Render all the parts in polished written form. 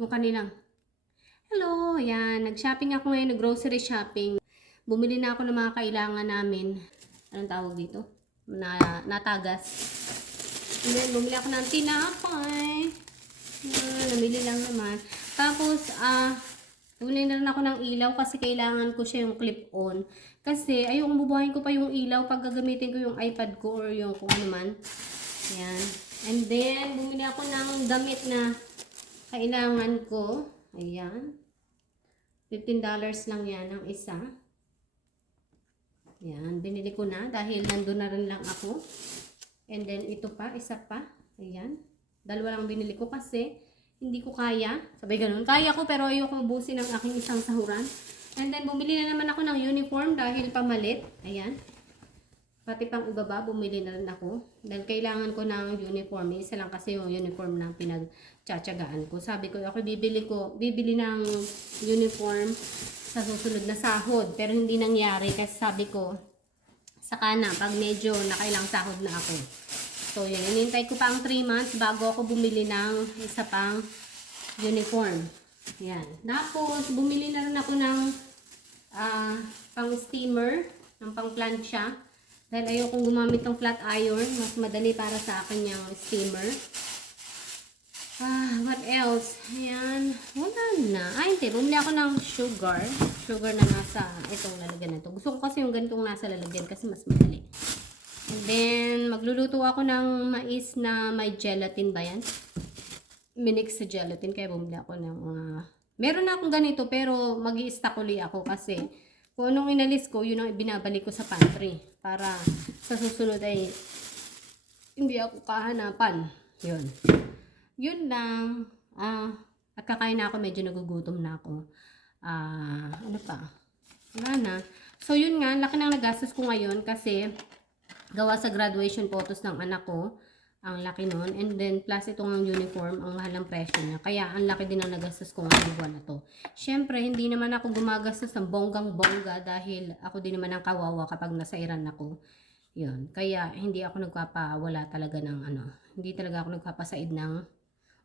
Yung kanilang. Hello, ayan. Nag-shopping ako ngayon, nag-grocery shopping. Bumili na ako ng mga kailangan namin. Anong tawag dito? Natagas. And then, bumili ako ng tinapay. Namili lang naman. Tapos, bumili na rin ako ng ilaw kasi kailangan ko siya yung clip-on. Kasi, ayokong bubuhayin ko pa yung ilaw pag gagamitin ko yung iPad ko or yung kung ano man. Ayan. And then, bumili ako ng damit na kailangan ko. Ayan. $15 lang yan ang isa. Ayan. Binili ko na dahil nandun na rin lang ako. And then, ito pa. Isa pa. Ayan. Dalawa lang binili ko kasi hindi ko kaya. Sabi ganun. Kaya ko pero ayoko ubusin ang aking isang sahuran. And then, bumili na naman ako ng uniform dahil pamalit. Ayan. Pati pang ibaba, bumili na rin ako. Dahil kailangan ko ng uniform. Isa lang kasi yung uniform na pinagtsatsagaan ko. Sabi ko, ako bibili ng uniform sa susunod na sahod. Pero hindi nangyari kasi sabi ko, saka na, pag medyo nakailang sahod na ako. So, yun. Inintay ko pa ang 3 months bago ako bumili ng isa pang uniform. Yan. Tapos, bumili na rin ako ng pang steamer, ng pang plancha. Dahil ayokong gumamit ng flat iron. Mas madali para sa akin yung steamer. What else? Ayan. Wala na. Hindi. Bumili ako ng sugar. Sugar na nasa itong lalagyan na ito. Gusto ko kasi yung ganitong nasa lalagyan kasi mas madali. And then, magluluto ako ng mais na may gelatin ba yan? Minix sa gelatin. Kaya bumili ako ng meron na akong ganito pero mag-i-stock uli ako kasi kung anong inalis ko, yun ang binabalik ko sa pantry. Para sa susunod ay hindi ako kahanapan. Yun. Yun lang. At kakain na ako. Medyo nagugutom na ako. Ano pa? Wala na. So, yun nga. Laki ng nagastos ko ngayon kasi gawa sa graduation photos ng anak ko. Ang laki nun. And then, plus itong uniform, ang mahal ng presyo niya. Kaya, ang laki din ang nagastos ko ngayong buwan na to. Siyempre, hindi naman ako gumagastos ng bonggang-bongga dahil ako din naman ang kawawa kapag nasa Iran ako. Yun. Kaya, hindi ako nagpapawala talaga ng hindi talaga ako nagpapasaid ng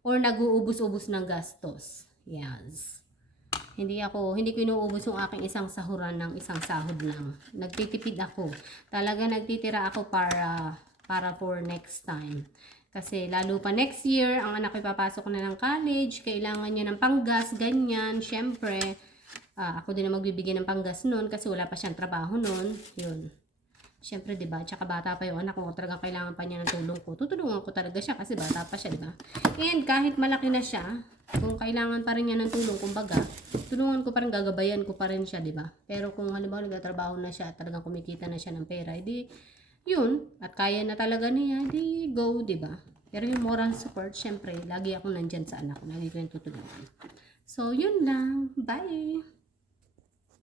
or nag-uubos-ubos ng gastos. Yes. Hindi ko inuubos yung aking isang sahuran ng isang sahod lang. Nagtitipid ako. Talaga nagtitira ako para for next time. Kasi lalo pa next year, ang anak ko papasok na ng college, kailangan niya ng panggas, ganyan. Siyempre, ako din na magbibigay ng panggas noon kasi wala pa siyang trabaho noon. Yun. Siyempre, diba? Tsaka bata pa yung anak ko, talagang kailangan pa niya ng tulong ko. Tutulungan ko talaga siya kasi bata pa siya, diba? And kahit malaki na siya, kung kailangan pa rin niya ng tulong, kumbaga, tulungan ko pa rin, gagabayan ko pa rin siya, diba? Pero kung halimbawa nagtatrabaho na siya, talagang kumikita na siya ng pera, edi yun, at kaya na talaga niya, di go, diba? Pero yung moral support, syempre, lagi ako nandyan sa anak ko, lagi ko yung tutulungan. So, yun lang. Bye!